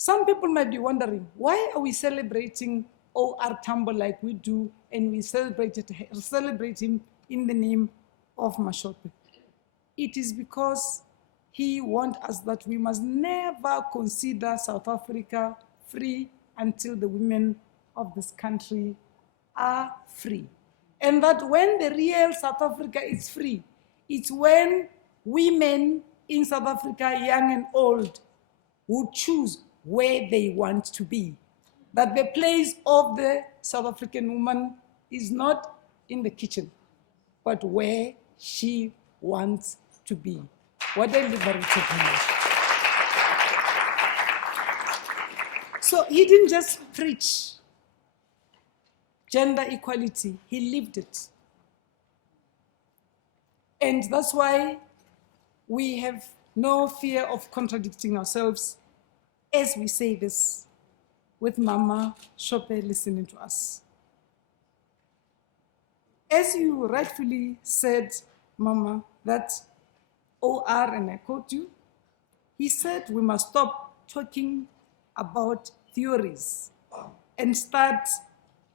Some people might be wondering, why are we celebrating O.R. Tambo like we do, and we celebrate him in the name of Mashope? It is because he warned us that we must never consider South Africa free until the women of this country are free. And that when the real South Africa is free, it's when women in South Africa, young and old, would choose where they want to be. That the place of the South African woman is not in the kitchen, but where she wants to be. What a liberated man. So he didn't just preach gender equality, he lived it. And that's why we have no fear of contradicting ourselves as we say this, with Mama Shope listening to us. As you rightfully said, Mama, that OR, and I quote you, he said we must stop talking about theories and start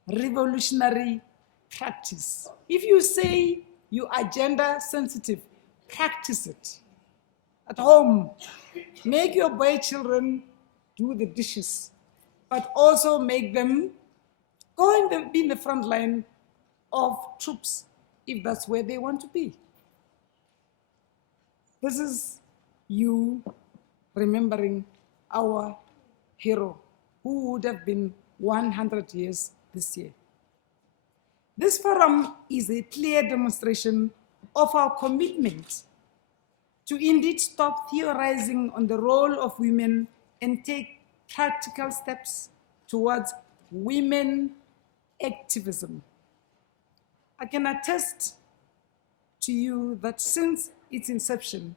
revolutionary practice. If you say you are gender sensitive, practice it. At home, make your boy children do the dishes, but also make them go and be in the front line of troops if that's where they want to be. This is you remembering our hero, who would have been 100 years this year. This forum is a clear demonstration of our commitment to indeed stop theorizing on the role of women and take practical steps towards women activism. I can attest to you that since its inception,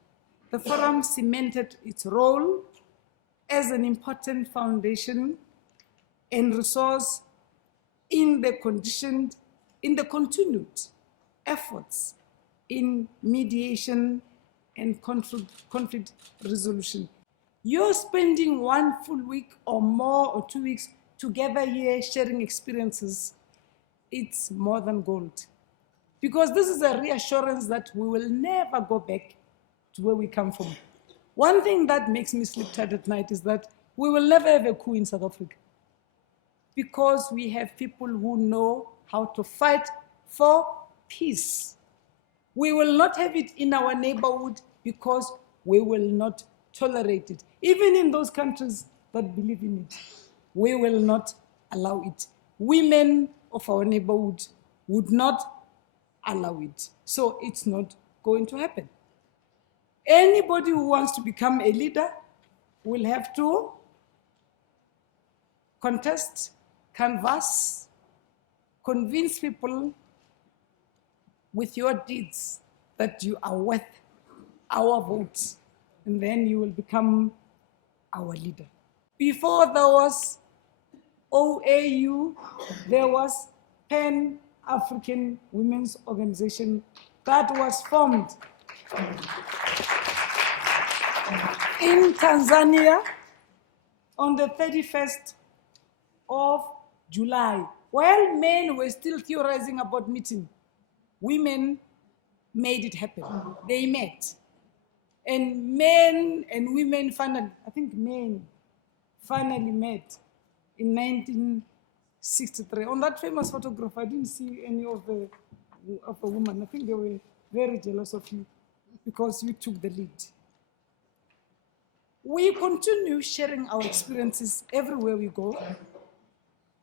the forum cemented its role as an important foundation and resource in the continued efforts in mediation and conflict resolution. You're spending one full week or more or 2 weeks together here sharing experiences. It's more than gold. Because this is a reassurance that we will never go back to where we come from. One thing that makes me sleep tight at night is that we will never have a coup in South Africa, because we have people who know how to fight for peace. We will not have it in our neighborhood because we will not tolerate it. Even in those countries that believe in it, we will not allow it. Women of our neighborhood would not allow it. So it's not going to happen. Anybody who wants to become a leader will have to contest, canvass, convince people with your deeds that you are worth our votes, and then you will become our leader. Before there was OAU, there was Pan-African Women's Organization that was formed in Tanzania on the 31st of July. While men were still theorizing about meeting, women made it happen. They met. And men and women finally, I think men finally met in 1963. On that famous photograph, I didn't see any of the women. I think they were very jealous of you because you took the lead. We continue sharing our experiences everywhere we go,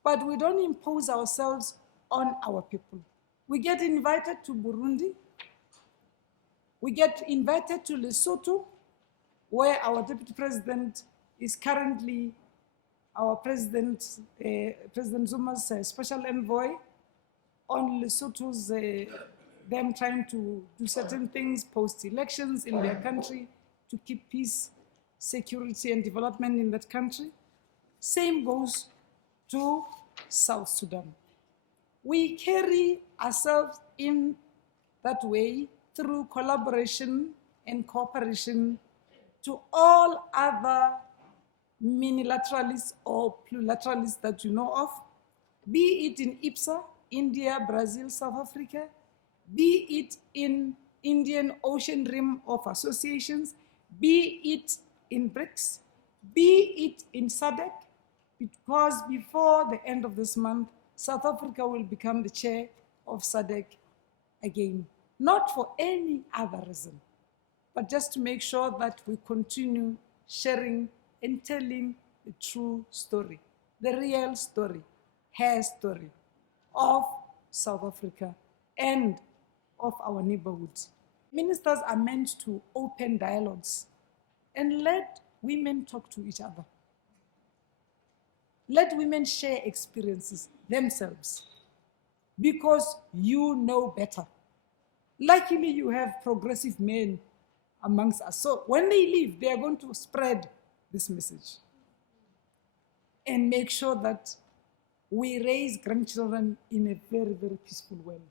but we don't impose ourselves on our people. We get invited to Burundi. We get invited to Lesotho, where our deputy president is currently our President Zuma's special envoy on Lesotho's, them trying to do certain things post-elections in their country to keep peace, security, and development in that country. Same goes to South Sudan. We carry ourselves in that way through collaboration and cooperation to all other minilateralists or plurilateralists that you know of, be it in IPSA, India, Brazil, South Africa, be it in Indian Ocean Rim of Associations, be it in BRICS, be it in SADC, because before the end of this month, South Africa will become the chair of SADC again. Not for any other reason, but just to make sure that we continue sharing and telling the true story, the real story, her story of South Africa and of our neighborhood. Ministers are meant to open dialogues and let women talk to each other. Let women share experiences themselves because you know better. Luckily, you have progressive men amongst us. So when they leave, they are going to spread this message and make sure that we raise grandchildren in a very, very peaceful world.